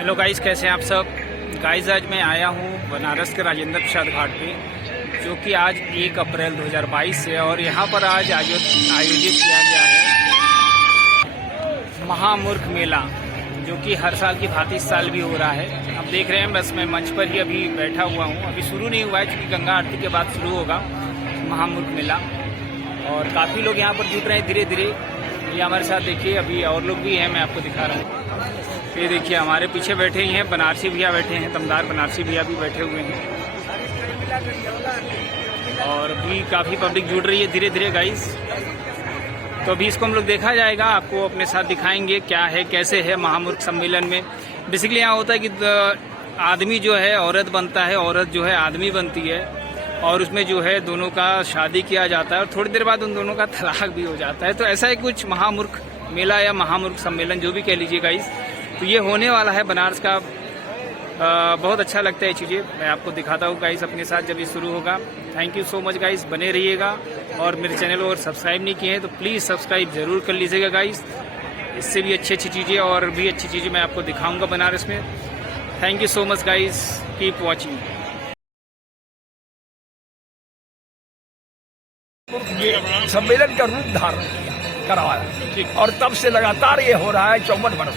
Hello guys, कैसे हैं आप सब। गाइस, आज मैं आया हूँ बनारस के राजेंद्र प्रसाद घाट पे, जो कि आज 1 अप्रैल 2022 से और यहाँ पर आज आयोजित किया गया है महामूर्ख मेला, जो कि हर साल की भांति इस साल भी हो रहा है। आप देख रहे हैं, बस मैं मंच पर ही अभी बैठा हुआ हूँ, अभी शुरू नहीं हुआ है क्योंकि गंगा आरती के बाद शुरू होगा महामूर्ख मेला। और काफ़ी लोग यहाँ पर जुट रहे हैं धीरे धीरे। ये हमारे साथ देखिए, अभी और लोग भी हैं, मैं आपको दिखा रहा हूँ। ये देखिए, हमारे पीछे बैठे ही हैं बनारसी भैया, बैठे हैं दमदार बनारसी भैया भी बैठे हुए हैं। और भी काफ़ी पब्लिक जुड़ रही है धीरे धीरे गाइस। तो अभी इसको हम लोग देखा जाएगा, आपको अपने साथ दिखाएंगे क्या है कैसे है महामूर्ख सम्मेलन में। बेसिकली यहाँ होता है कि आदमी जो है औरत बनता है, औरत जो है आदमी बनती है, और उसमें जो है दोनों का शादी किया जाता है और थोड़ी देर बाद उन दोनों का तलाक भी हो जाता है। तो ऐसा ही कुछ महामूर्ख मेला या महामूर्ख सम्मेलन जो भी कह लीजिए गाइस, तो ये होने वाला है बनारस का। बहुत अच्छा लगता है ये चीज़ें, मैं आपको दिखाता हूँ गाइस अपने साथ जब ये शुरू होगा। Thank you so much guys, बने रहिएगा। और मेरे चैनल को अगर सब्सक्राइब नहीं किए हैं तो प्लीज़ सब्सक्राइब ज़रूर कर लीजिएगा गाइस। इससे भी अच्छी अच्छी चीज़ें और भी अच्छी चीज़ें मैं आपको दिखाऊँगा बनारस में। Thank you so much guys, keep watching. सम्मेलन का रूप धारण करवाया और तब से लगातार ये हो रहा है 54 वर्ष।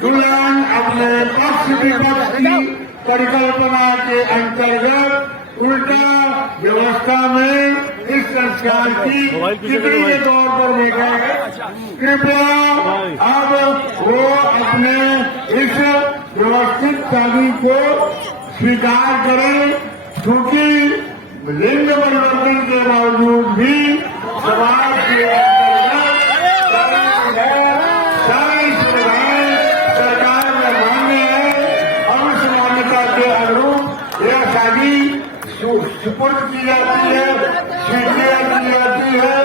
दुल्हन अपने पक्ष विपक्ष की परिकल्पना के अंतर्गत उल्टा व्यवस्था में इस संस्कार की टिप्पणी के तौर पर देखा है। कृपया अब वो अपने इस व्यवस्थित शादी को स्वीकार करें, क्योंकि लिंग परिवर्तन के बावजूद भी समाज के सारी सुविधाएं सरकार में मान्य है और उस मान्यता के अनुरूप यह शादी सुपुर्द की जाती है, स्वीकृत की जाती है।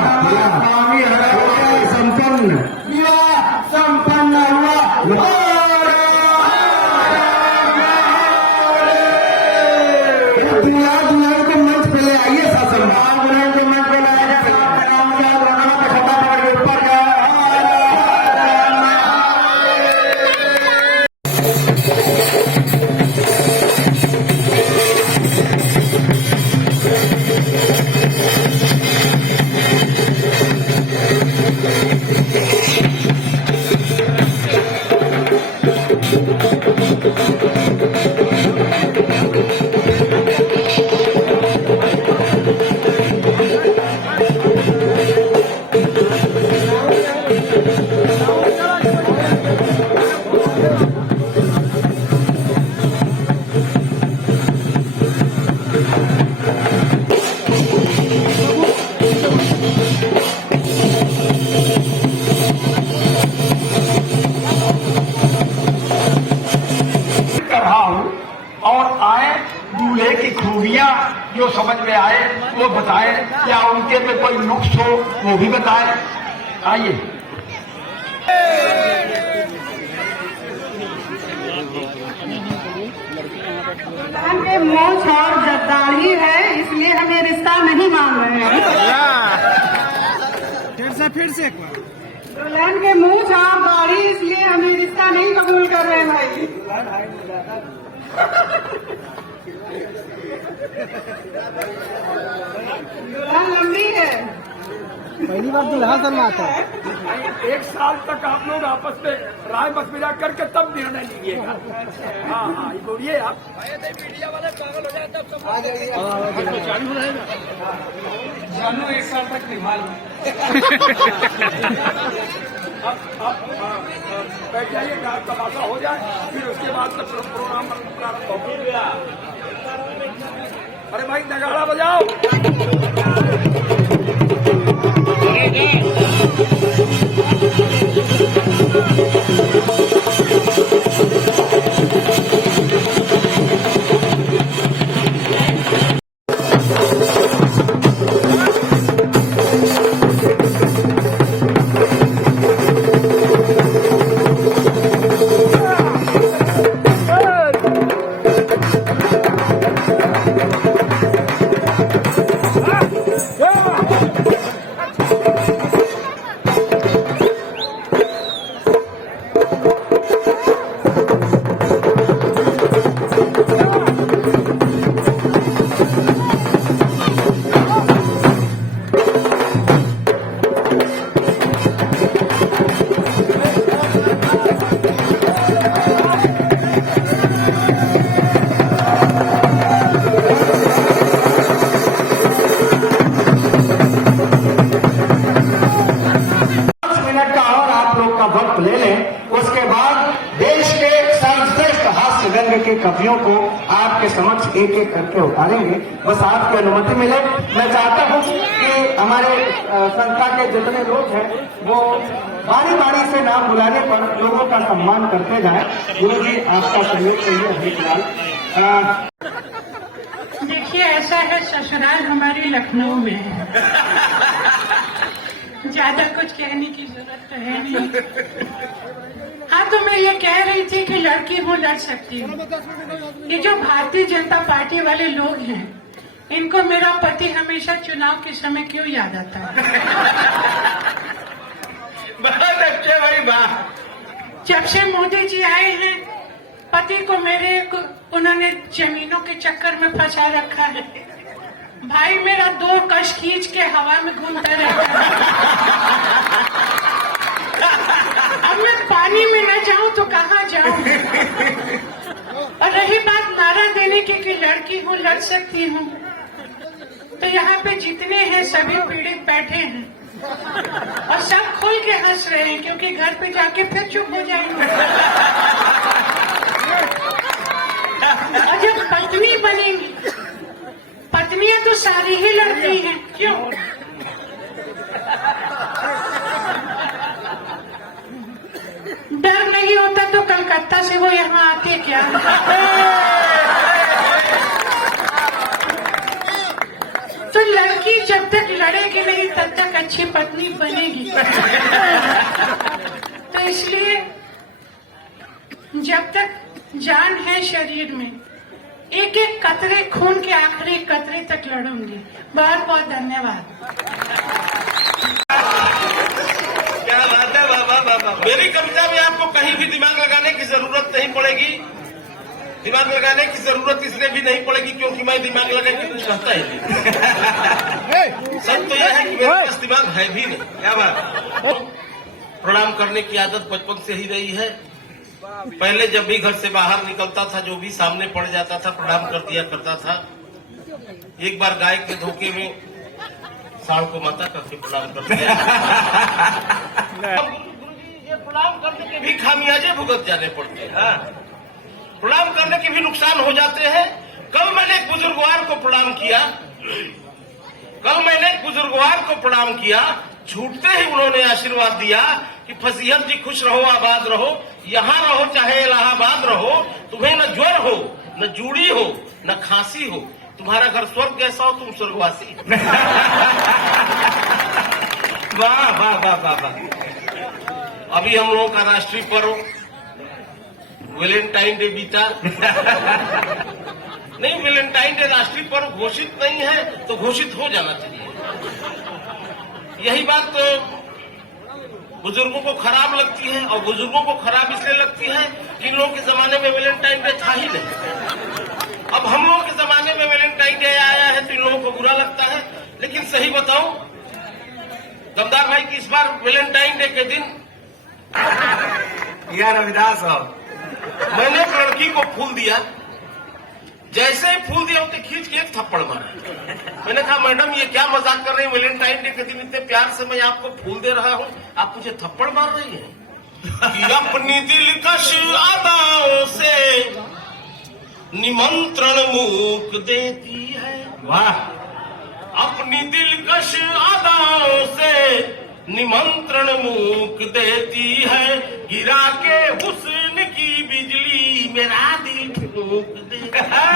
स्वामी हरा हो गया संपन्न, विवाह संपन्न हुआ। दुल्हा दुल्हन को मंच पे ले आइए, शासन दुल्हन को मंच पे लाया जाए, खटा पकड़ के ऊपर गया। और आए दूल्हे की खूबियां जो समझ में आए वो बताए, या उनके में कोई नुक्स हो वो भी बताए। आइए। दुल्हन के मूंछ और जद्दाढ़ी है, इसलिए हम ये रिश्ता नहीं मान रहे हैं। फिर से एक बार। दुल्हन के मूंछ और दाढ़ी, इसलिए हम ये रिश्ता नहीं कबूल कर रहे हैं भाई। दुल्हन लंबी है। पहली बार दुल्हा शर्माता है। 1 साल तक आप लोग आपस में राय मशविरा करके तब निर्णय लीजिएगा। हाँ, ये बोलिए आप। मीडिया वाले पागल हो जाए तब जानू 1 साल तक निभा लो। अब बैठ जाइए, तमाशा हो जाए, फिर उसके बाद से प्रोग्राम प्रारंभ होगा। अरे भाई नगाड़ा बजाओ। ले लें, उसके बाद देश के सर्वश्रेष्ठ हास्य व्यंग्य के कवियों को आपके समक्ष एक एक करके उतारेंगे। बस आपकी अनुमति मिले। मैं चाहता हूं कि हमारे संस्था के जितने लोग हैं वो बारी बारी से नाम बुलाने पर लोगों का सम्मान करते जाएं। गुरु जी आपका सहयोग चाहिए फिलहाल। देखिए, ऐसा है, ससुराल हमारी लखनऊ में है, ज्यादा कुछ कहने की जरूरत तो है नहीं। हाँ, तो मैं ये कह रही थी कि लड़की हूँ, लड़ सकती हूँ। ये जो भारतीय जनता पार्टी वाले लोग हैं, इनको मेरा पति हमेशा चुनाव के समय क्यों याद आता है? बहुत अच्छे भाई, वाह। जब से मोदी जी आए हैं, पति को उन्होंने जमीनों के चक्कर में फंसा रखा है। भाई मेरा 2 कश खींच के हवा में घूमता रहता है। अब मैं पानी में न जाऊं तो कहाँ जाऊं? और रही बात नारा देने की कि लड़की हूँ, लड़ सकती हूँ, तो यहाँ पे जितने हैं सभी पीड़ित बैठे हैं और सब खुल के हंस रहे हैं, क्योंकि घर पे जाके फिर चुप हो जाएंगे। और जब पत्नी बनेंगी, पत्नियां तो सारी ही लड़ती हैं, क्यों? डर नहीं होता तो कलकत्ता से वो यहाँ आते क्या? तो लड़की जब तक लड़ेगी नहीं तब तक अच्छी पत्नी बनेगी। तो इसलिए जब तक जान है शरीर में, एक एक कतरे खून के आखिरी कतरे तक लड़ूंगी। बहुत बहुत धन्यवाद। क्या बात है, वाह वाह वाह। मेरी कविता में आपको कहीं भी दिमाग लगाने की जरूरत नहीं पड़ेगी। दिमाग लगाने की जरूरत इसलिए भी नहीं पड़ेगी क्योंकि मैं दिमाग लगा के कुछ कहता ही नहीं। सच तो यह है कि मेरे पास दिमाग है भी नहीं। क्या बात। प्रणाम करने की आदत बचपन से ही रही है। पहले जब भी घर से बाहर निकलता था, जो भी सामने पड़ जाता था प्रणाम कर दिया करता था। एक बार गाय के धोखे में साढ़ को माता करके प्रणाम कर दिया। ये प्रणाम करने के भी खामियाजे भुगत जाने पड़ते हैं। प्रणाम करने के भी नुकसान हो जाते हैं। कल मैंने एक बुजुर्गवार को प्रणाम किया। छूटते ही उन्होंने आशीर्वाद दिया कि फसीहत जी खुश रहो, आबाद रहो, यहाँ रहो चाहे इलाहाबाद रहो, तुम्हें न ज्वर हो, न जूड़ी हो, न खांसी हो, तुम्हारा घर स्वर्ग जैसा हो, तुम स्वर्गवासी। वाह वाह वाह वाह वाह। अभी हम लोगों का राष्ट्रीय पर्व वैलेंटाइन डे बीता। नहीं, वैलेंटाइन डे राष्ट्रीय पर्व घोषित नहीं है तो घोषित हो जाना चाहिए। यही बात तो बुजुर्गों को खराब लगती है, और बुजुर्गों को खराब इसलिए लगती है कि इन लोगों के जमाने में वैलेंटाइन डे था ही नहीं। अब हम लोगों के जमाने में वैलेंटाइन डे आया है तो इन लोगों को बुरा लगता है। लेकिन सही बताऊं दमदार भाई की इस बार वैलेंटाइन डे के दिन यार रविदास साहब, मैंने एक लड़की को फूल दिया। जैसे ही फूल दिया उसे खींच के एक थप्पड़ मारा। मैंने कहा मैडम ये क्या मजाक कर रही है, वैलेंटाइन डे के दिन इतने प्यार से मैं आपको फूल दे रहा हूँ, आप मुझे थप्पड़ मार रही हैं। कि अपनी दिलकश अदाओं से निमंत्रण मूक देती है। वाह। अपनी दिलकश अदाओं से निमंत्रण मूक देती है। गिरा के हुस्न की बिजली मेरा दिल फूंक देती है।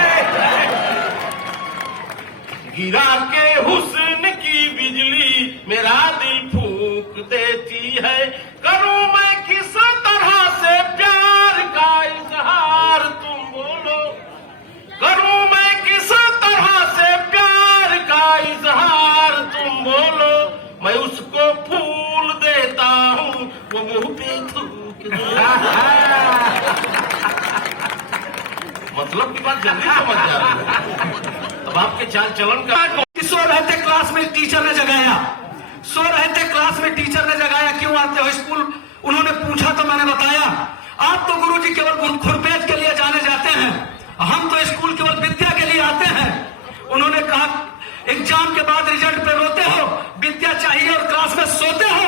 गिरा के हुस्न की बिजली मेरा दिल फूंक देती है। करूं मैं किस तरह से प्यार का इजहार, तुम बोलो। करूं मैं किस तरह से प्यार का इजहार, तुम बोलो। मैं उसको फूल देता हूँ, वो मुंह पे थूक देता है। मतलब की बात जल्दी समझ जा रही है। अब आपके चाल चलन का सो रहते क्लास में टीचर ने जगाया। सो रहते क्लास में टीचर ने जगाया, क्यों आते हो स्कूल? उन्होंने पूछा तो मैंने बताया, आप तो गुरुजी केवल खुरपेट के लिए जाने जाते हैं, हम तो स्कूल केवल विद्या के लिए आते हैं। उन्होंने कहा एग्जाम के बाद रिजल्ट पे रोते हो, विद्या चाहिए और क्लास में सोते हो।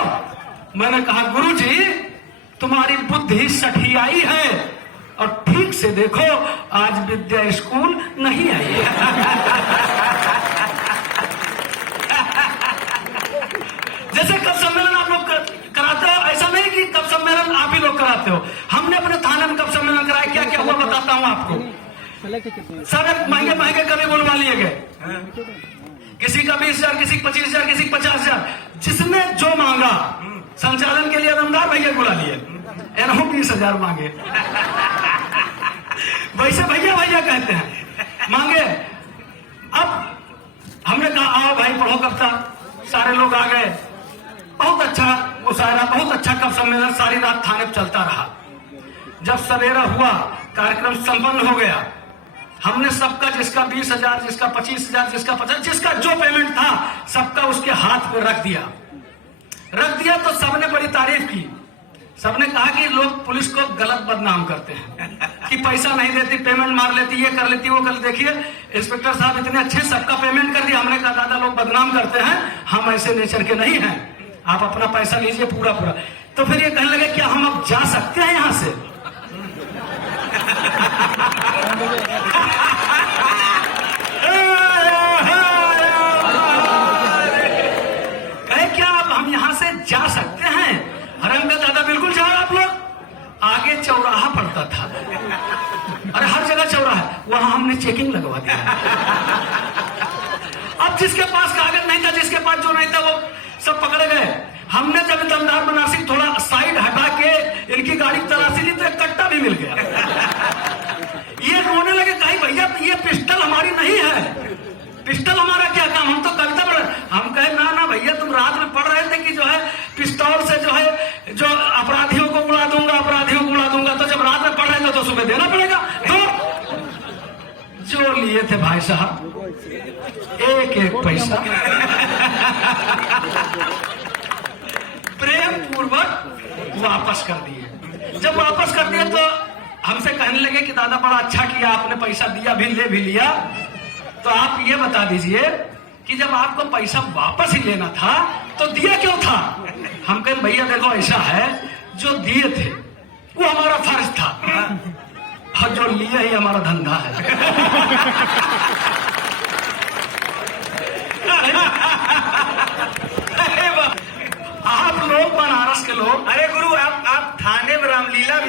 मैंने कहा गुरुजी तुम्हारी बुद्धि सठियाई है, और ठीक से देखो आज विद्या स्कूल नहीं आई है। जैसे कब सम्मेलन आप लोग कराते हो, ऐसा नहीं कि कब सम्मेलन आप ही लोग कराते हो। हमने अपने थाने में कब सम्मेलन कराया, क्या क्या हुआ बताता हूँ आपको। सारे महंगे महंगे कवि बुलवा लिए गए, किसी का 20,000, किसी 25,000, किसी 50,000, जिसने जो मांगा। संचालन के लिए दमदार भैया बुला लिए, इन्हों 20,000 मांगे। वैसे भैया भैया कहते हैं, मांगे। अब हमने कहा आओ भाई पढ़ो कविता। सारे लोग आ गए, बहुत अच्छा मुशायरा, बहुत अच्छा कवि सम्मेलन सारी रात थाने पर चलता रहा। जब सवेरा हुआ कार्यक्रम संपन्न हो गया, हमने सबका जिसका 20,000, जिसका 25,000, जिसका 50, जिसका जो पेमेंट था सबका उसके हाथ पे रख दिया। तो सबने बड़ी तारीफ की। सबने कहा कि लोग पुलिस को गलत बदनाम करते हैं कि पैसा नहीं देती, पेमेंट मार लेती, ये कर लेती, वो कर। देखिए इंस्पेक्टर साहब इतने अच्छे, सबका पेमेंट कर दिया। हमने कहा दादा लोग बदनाम करते हैं, हम ऐसे नेचर के नहीं हैं, आप अपना पैसा लीजिए पूरा पूरा। तो फिर ये कहने लगे क्या हम अब जा सकते हैं यहाँ से? क्या अब हम यहाँ से जा सकते हैं? हरम का दादा बिल्कुल जाओ आप लोग। आगे चौराहा पड़ता था, अरे हर जगह चौराहा, वहां हमने चेकिंग लगवा दिया। अब जिसके पास कागज नहीं था, नहीं था, वो सब पकड़े गए। हमने जब दमदार बनारसी थोड़ा साइड हटा के इनकी गाड़ी तलाशी ली तो एक कट्टा भी मिल गया। ये रोने लगे, कहीं भैया ये पिस्टल हमारी नहीं है, पिस्टल हमारा क्या काम, हम तो कविता पढ़। हम कहे ना ना भैया, तुम रात में पढ़ रहे थे कि जो है पिस्तौल से जो है जो अपराधियों को उड़ा दूंगा, अपराधियों को उड़ा दूंगा। तो जब रात में पढ़ रहे थे तो सुबह देना पड़ेगा। तो जो लिए थे भाई साहब एक एक पैसा प्रेम पूर्वक वापस कर दिए। जब वापस कर दिए तो हमसे कहने लगे कि दादा बड़ा अच्छा किया, आपने पैसा दिया भी, ले भी लिया। तो आप ये बता दीजिए कि जब आपको पैसा वापस ही लेना था तो दिया क्यों था? हम कहें भैया देखो ऐसा है, जो दिए थे वो हमारा फर्ज था और जो लिए ही हमारा धंधा है। आप लोग बनारस के लोग, अरे गुरु आप थाने में रामलीला भी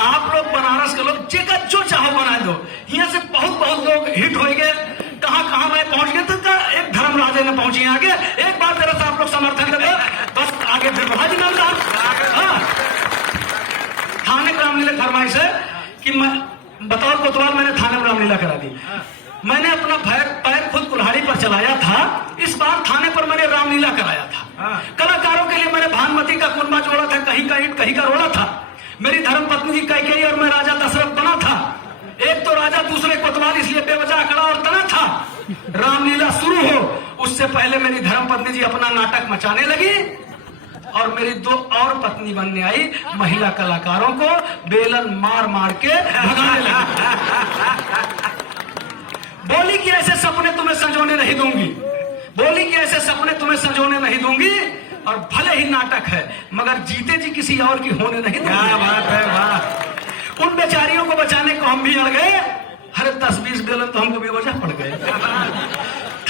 आप लोग बनारस के लोग जेकर जो चाहो बना दो। यहाँ से बहुत लोग हिट हो गए, कहाँ मैं पहुंच गए। तो एक धर्मराजे ने पहुंची आगे, एक बार तेरा से आप लोग समर्थन दे बस आगे फिर बढ़ा दी। हाँ, थाने में रामलीला फरमाइश है कि मैं बतौर कोतवाल मैंने थाने में रामलीला करा दी। मैंने अपना पैर खुद कुल्हाड़ी पर चलाया था, इस बार थाने पर मैंने रामलीला कराया था। कलाकारों के लिए मैंने भानुमति का कुंभा जोड़ा था, कहीं का ईंट कहीं का रोड़ा था। मेरी धर्मपत्नी जी कैकेयी और मैं राजा दशरथ बना था। एक तो राजा दूसरे कोतवाल, इसलिए बेवजह अकड़ा और तना था। रामलीला शुरू हो उससे पहले मेरी धर्मपत्नी जी अपना नाटक मचाने लगी और मेरी दो और पत्नी बनने आई। महिला कलाकारों को बेलन मार मार के भगाने लगी। बोली कि ऐसे सपने तुम्हें संजोने नहीं दूंगी, बोली कि ऐसे सपने तुम्हें संजोने नहीं दूंगी, और भले ही नाटक है मगर जीते जी किसी और की होने नहीं दूंगी। क्या बात है, वाह। उन बेचारियों को बचाने को हम भी अड़ गए। अरे 10-20 बेलन तो हमको बेवजह पड़ गए।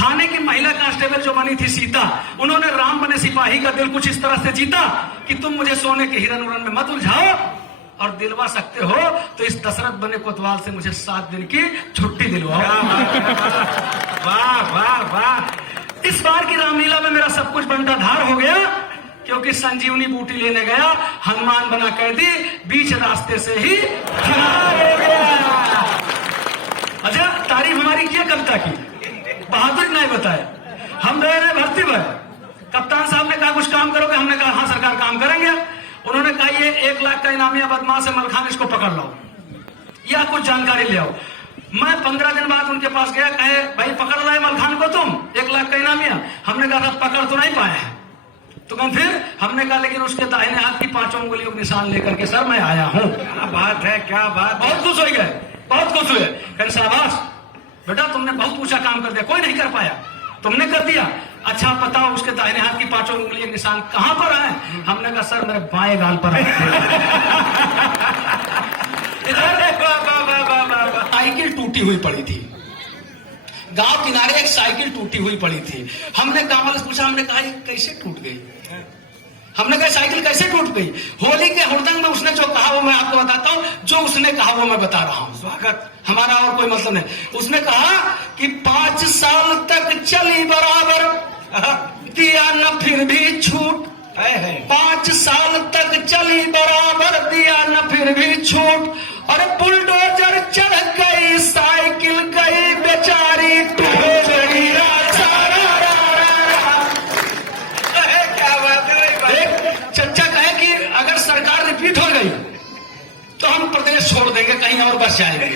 थाने की महिला कांस्टेबल जो बनी थी सीता, उन्होंने राम बने सिपाही का दिल कुछ इस तरह से जीता कि तुम मुझे सोने के हिरन उरन में मत उलझाओ, और दिलवा सकते हो तो इस दशरथ बने कोतवाल से मुझे 7 दिन की छुट्टी दिलवाओ। वाह वाह वाह। इस बार की रामलीला में मेरा सब कुछ बंटाधार हो गया, क्योंकि संजीवनी बूटी लेने गया, हनुमान बना कैदी, बीच रास्ते से ही फरार हो गया। अच्छा, तारीफ हमारी क्या कविता की, बहादुर नहीं बताए। हम रहे भर्ती में, कप्तान साहब ने कहा कुछ काम करोगे, हमने कहा हाँ सरकार काम करेंगे। उन्होंने कहा ये 1 लाख का इनामिया बदमाश है मलखान, इसको पकड़ लो या कुछ जानकारी ले आओ। मैं 15 दिन बाद उनके पास गया, कहे भाई पकड़ लाए मलखान को तुम, 1 लाख का इनामिया। हमने कहा पकड़ तो नहीं पाए हैं। तो फिर हमने कहा लेकिन उसके दाहिने हाथ की 5 उंगलियों के निशान लेकर के सर मैं आया हूँ। क्या बात है, क्या बात। बहुत खुश हो गए, बहुत खुश हुए। कहे शाबाश बेटा, तुमने बहुत ऊंचा काम कर दिया, कोई नहीं कर पाया, तुमने कर दिया। अच्छा बताओ उसके दाहिने हाथ की 5 उंगलियों के निशान कहाँ पर आए? हमने कहा सर मेरे बाएं गाल पर साइकिल टूटी हुई पड़ी थी, गांव किनारे एक साइकिल टूटी हुई पड़ी थी। हमने गांव वाले से पूछा, हमने कहा ये कैसे टूट गई? हमने कहा साइकिल कैसे टूट गई? होली के हुड़दंग में उसने जो कहा वो मैं आपको बताता हूँ, जो उसने कहा वो मैं बता रहा हूँ। स्वागत, हमारा और कोई मतलब नहीं। उसने कहा कि 5 साल तक चली बराबर, दिया न फिर भी छूट। 5 साल तक चली बराबर, दिया न फिर भी छूट। और बुलडोजर चढ़ गई, साइकिल गई बेचारी टूट गई। क्या बात है। चच्चा कहे कि अगर सरकार रिपीट हो गई तो हम प्रदेश छोड़ देंगे, कहीं और बस जाएंगे।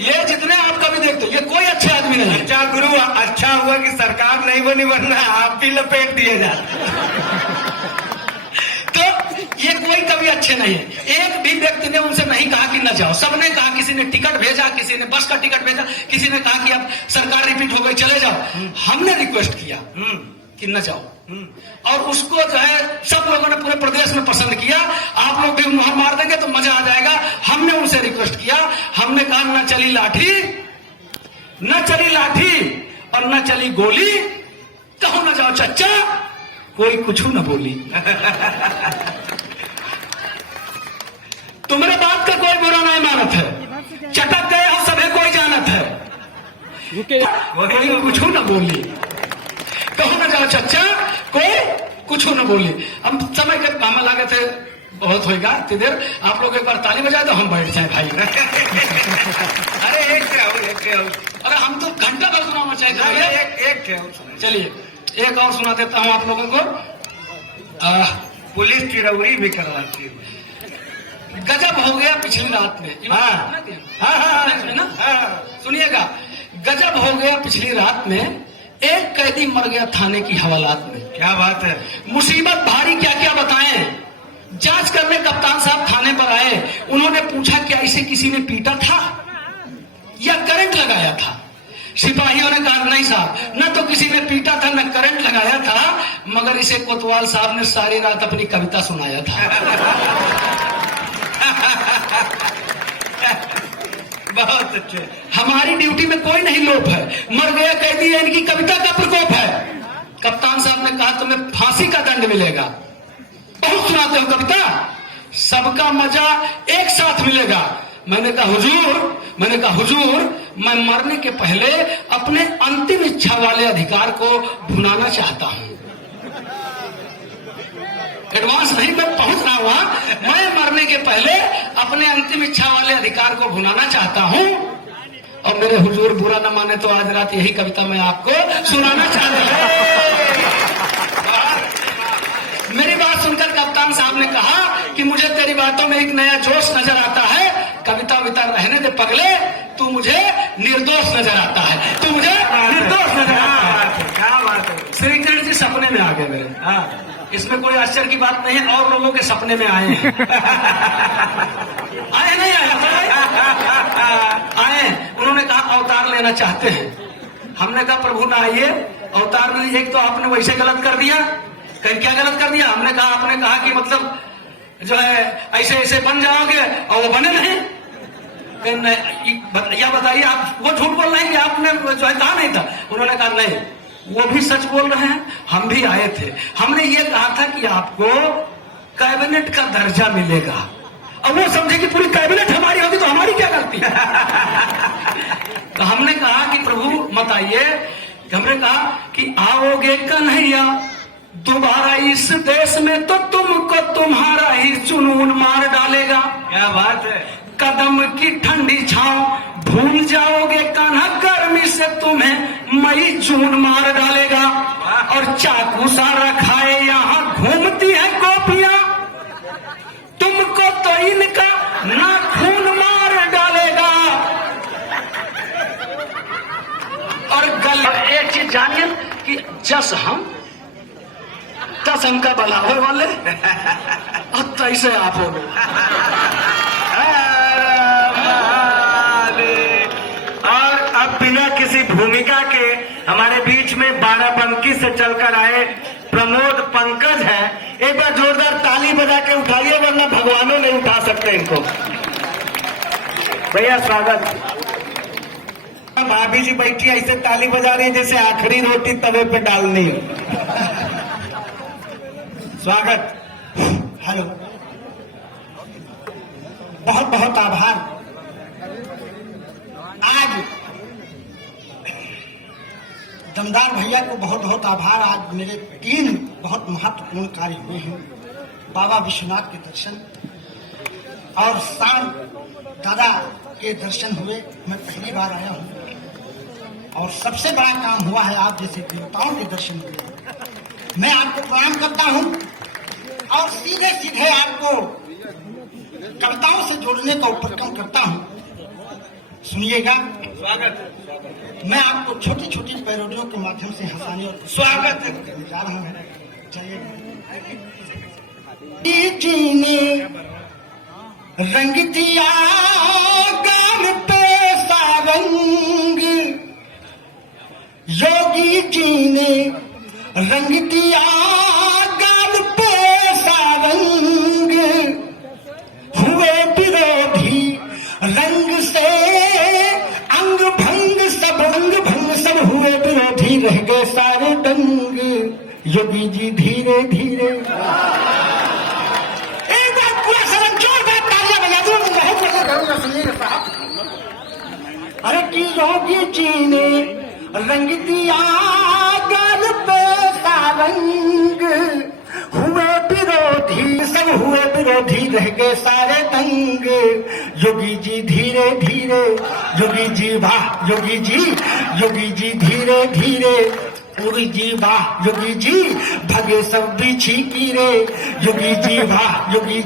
ये जितने आप कभी देखते हो, ये कोई अच्छे आदमी नहीं है। अच्छा गुरु, अच्छा हुआ कि सरकार नहीं बनी, वरना आप भी लपेट दिए जाते। तो ये कोई कभी अच्छे नहीं है। एक भी व्यक्ति ने उनसे नहीं कहा कि न जाओ, सबने कहा, किसी ने टिकट भेजा, किसी ने बस का टिकट भेजा, किसी ने कहा कि अब सरकार रिपीट हो गई चले जाओ। हमने रिक्वेस्ट किया कि न जाओ, और उसको जो है सब लोगों ने पूरे प्रदेश में पसंद किया। आप लोग भी मुहर मार देंगे तो मजा आ जाएगा। हमने उनसे रिक्वेस्ट किया, हमने कहा न चली लाठी, न चली लाठी और न चली गोली, कहो न जाओ चच्चा, कोई कुछ न बोली। तुम्हारे बात का कोई बुरा नहीं मानत है, चटक गए हो सभी कोई जानत है, कोई कुछ न बोली। कहो ना जाओ चच्चा, कोई कुछ न बोले। हम समय के काम लगे थे, बहुत होगा देर, आप लोग एक बार ताली बजाए तो हम बैठ जाए भाई। अरे अरे हम तो घंटा भर सुनाना चाहते हैं। एक चलिए एक और सुना देता हूँ आप लोगों को। पुलिस चिरौरी भी करवाती है। गजब हो गया पिछली रात में। सुनिएगा, गजब हो गया पिछली रात में, एक कैदी मर गया थाने की हवालात में। क्या बात है। मुसीबत भारी क्या क्या बताएं। जांच करने कप्तान साहब थाने पर आए, उन्होंने पूछा क्या इसे किसी ने पीटा था या करंट लगाया था? सिपाहियों ने कहा नहीं साहब, न तो किसी ने पीटा था न करंट लगाया था, मगर इसे कोतवाल साहब ने सारी रात अपनी कविता सुनाया था। बहुत अच्छे। हमारी ड्यूटी में कोई नहीं लोप है, मर गया कैदी है, इनकी कविता का प्रकोप है। कप्तान साहब ने कहा तुम्हें फांसी का दंड मिलेगा। बहुत सुनाते हो कविता, सबका मजा एक साथ मिलेगा। मैंने कहा हुजूर मैं मरने के पहले अपने अंतिम इच्छा वाले अधिकार को भुनाना चाहता हूं। एडवांस नहीं, मैं पहुंच रहा हूं। मैं मरने के पहले अपने अंतिम इच्छा वाले अधिकार को भुनाना चाहता हूं, और मेरे हुजूर बुरा न माने तो आज रात यही कविता मैं आपको सुनाना चाहता हूं। मेरी बात सुनकर कप्तान साहब ने कहा कि मुझे तेरी बातों में एक नया जोश नजर आता है। कविता विता रहने दे पगले, तू मुझे निर्दोष नजर आता है, तू मुझे निर्दोष नजर आता है। क्या बात है। श्री कृष्ण जी सपने में आ गए मेरे। इसमें कोई आश्चर्य की बात नहीं है, और लोगों के सपने में आए हैं। आए नहीं आए, उन्होंने कहा अवतार लेना चाहते हैं। हमने कहा प्रभु ना आइए, अवतार नहीं। एक तो आपने वैसे गलत कर दिया, कहीं क्या गलत कर दिया? हमने कहा, आपने कहा कि मतलब जो है ऐसे ऐसे बन जाओगे, और वो बने नहीं। या बताइए, आप वो झूठ बोल रहे हैं कि आपने जो है कहा नहीं था? उन्होंने कहा नहीं, वो भी सच बोल रहे हैं, हम भी आए थे। हमने ये कहा था कि आपको कैबिनेट का दर्जा मिलेगा। अब वो समझे कि पूरी कैबिनेट हमारी होगी तो हमारी क्या गलती है? तो हमने कहा कि प्रभु मत आइए। हमने कहा कि आओगे कन्हैया दोबारा इस देश में तो तुमको तुम्हारा ही जुनून मार डालेगा। क्या बात है। कदम की ठंडी छांव भूल जाओगे कान्हा, गर्मी से तुम्हें मई जून मार डालेगा। और चाकू सारा खाए यहाँ घूमती है गोपियां, तुमको तो इनका नाखून मार डालेगा। और एक चीज जानिए कि जस हम तस हमका बलावे वाले, और तैसे आप हो गए। और अब बिना किसी भूमिका के हमारे बीच में बाराबंकी से चलकर आए प्रमोद पंकज हैं। एक बार जोरदार ताली बजा के उठाइए, वरना भगवानों नहीं उठा सकते इनको। भैया स्वागत। भाभी जी बैठी ऐसे ताली बजा रही जैसे आखिरी रोटी तवे पे डालनी। स्वागत। हेलो, बहुत बहुत आभार। आज दमदार भैया को बहुत बहुत आभार। आज मेरे 3 बहुत महत्वपूर्ण कार्य हुए हैं। बाबा विश्वनाथ के दर्शन और शाम दादा के दर्शन हुए। मैं पहली बार आया हूँ, और सबसे बड़ा काम हुआ है, आप जैसे देवताओं के दर्शन हुए। मैं आपको प्रणाम करता हूँ, और सीधे सीधे आपको कविताओं से जोड़ने का उपक्रम करता हूँ। सुनिएगा। स्वागत। मैं आपको छोटी छोटी पैरोडियों के माध्यम से हंसाने और स्वागत करने जा रहा हूँ। चलिए। जी ने रंग दिया गाल पे सारंग, योगी जी ने रंग दिया गाल पे सारंग, हुए विरोधी रंग से अंग भंग, सब अंग भंग सब हुए विरोधी, रह गए सारे दंग। योगी जी धीरे धीरे। एक बार पूरा सदन जोरदार तालियां बजा दो। बहुत बढ़िया गाऊंगा, सुनिएगा साहब। अरे कि योगी जी ने रंग दिया गाल पे रंग, हुए विरोधी सब हुए विरोधी, रह गए सारे दंग। योगी जी धीरे धीरे, योगी जी वाह योगी जी धीरे धीरे, पूरी जी वाह योगी जी, भगे सब बिछी कीरे। योगी जी वाह योगी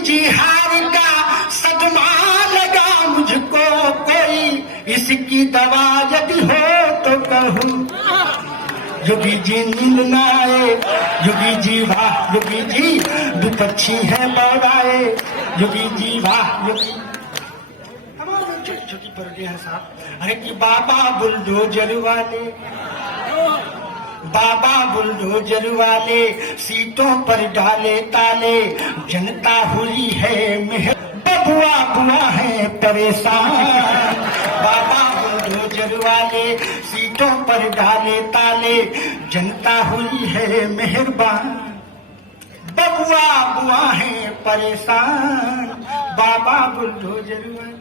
जी हार का सदमा लगा मुझको कोई, इसकी दवा यदि हो तो कहूँ। योगी जी नींद न आए, योगी जी वाह योगी जी, विपक्षी है बौराए। योगी जी वाह योगी, छोटी छोटी पर्दे हैं साहब। अरे कि बाबा बुलडोजर वाले, बाबा बुलडोजर वाले, सीटों पर डाले ताले, जनता हुई है मेहर, बबुआ बुआ है परेशान। बाबा बुलडोजर वाले, सीटों पर डाले ताले, जनता हुई है मेहरबान, बबुआ बुआ है परेशान। बाबा बुलडोजर वाले,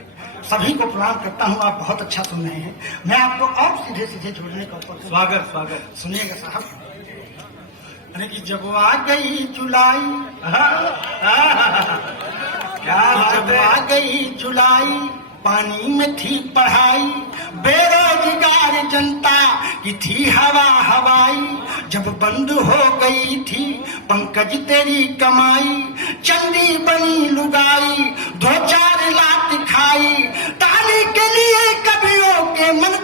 सभी को प्रणाम करता हूँ। आप बहुत अच्छा सुन रहे हैं। मैं आपको और सीधे सीधे जोड़ने का ऊपर स्वागत सुनिएगा साहब। अरे कि जब आ गई जुलाई, जब आ गई जुलाई, पानी में थी पढ़ाई, बेरोजगार जनता की थी हवा हवाई। जब बंद हो गई थी पंकज तेरी कमाई, चंदी बनी लुगाई, 2-4 लाख खाई, ताली के लिए कवियों के मन